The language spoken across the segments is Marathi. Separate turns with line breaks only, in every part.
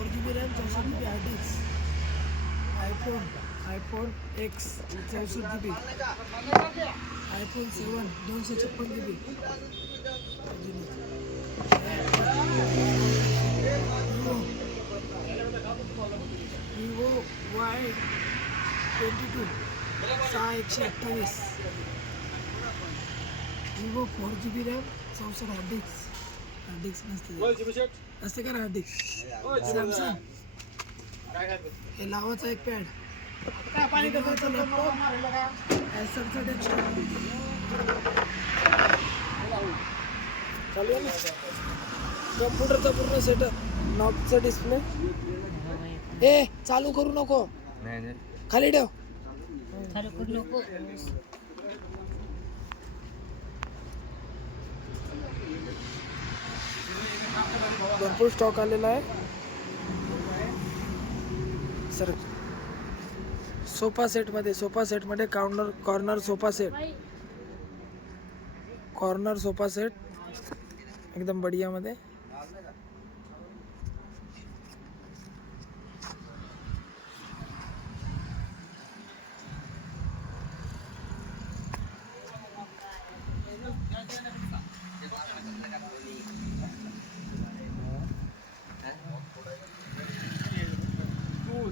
फोर जी बी रॅम चौसष्ट G B hard disk iPhone iPhone X चौसष्ट जी बी आयफोन सेवन दोनशे छप्पन G B Vivo Y twenty two सहा एकशे अठ्ठावीस Vivo four G B RAM चौसष्ट हार्ड डिस्क नसते. असते का हार्ड डिस्क सॅमसंग हे लावायचा एक पॅड. कम्प्युटरचा पूर्ण सेटअप नॉबचा डिस्प्ले ए चालू करू नको. खाली ठेव. भरपूर स्टॉक आलेला आहे. सर सोफा सेटमध्ये सोफा सेटमध्ये counter corner sofa set corner sofa set एकदम बढियामध्ये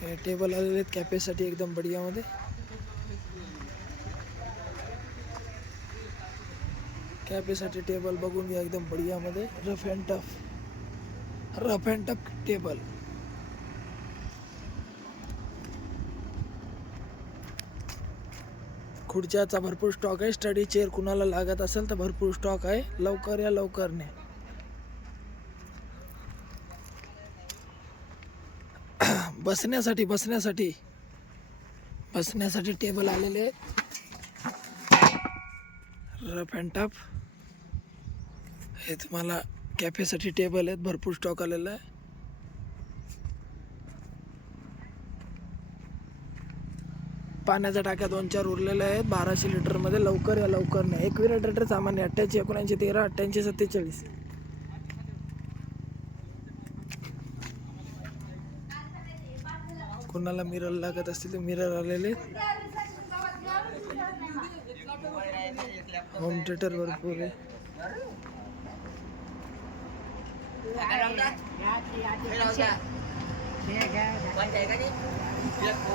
हे टेबल आलेले आहेत कॅफेसाठी एकदम बढियामध्ये कॅफेसाठी टेबल बघून घ्या एकदम बढियामध्ये rough and tough rough and tough table खुर्च्याचा भरपूर स्टॉक आहे. स्टडी चेअर कुणाला लागत असेल तर भरपूर स्टॉक आहे. लवकर या लवकर ने. बसण्यासाठी बसण्यासाठी. बसण्यासाठी टेबल आलेले आहेत. रफ अँड टफ हे तुम्हाला कॅफेसाठी टेबल आहेत. भरपूर स्टॉक आलेला आहे. पाण्याच्या टाक्या दोन चार उरलेल्या आहेत. बाराशे लिटरमध्ये लवकर या लवकर नाही. एकविरा लिटर सामान्य अठ्ठ्याऐंशी एकोणऐंशी तेरा अठ्ठ्याऐंशी सत्तेचाळीस. कुणाला मिरर लागत असतील तर मिरर आलेले. होम थिएटर भरपूर आहे.
Việc của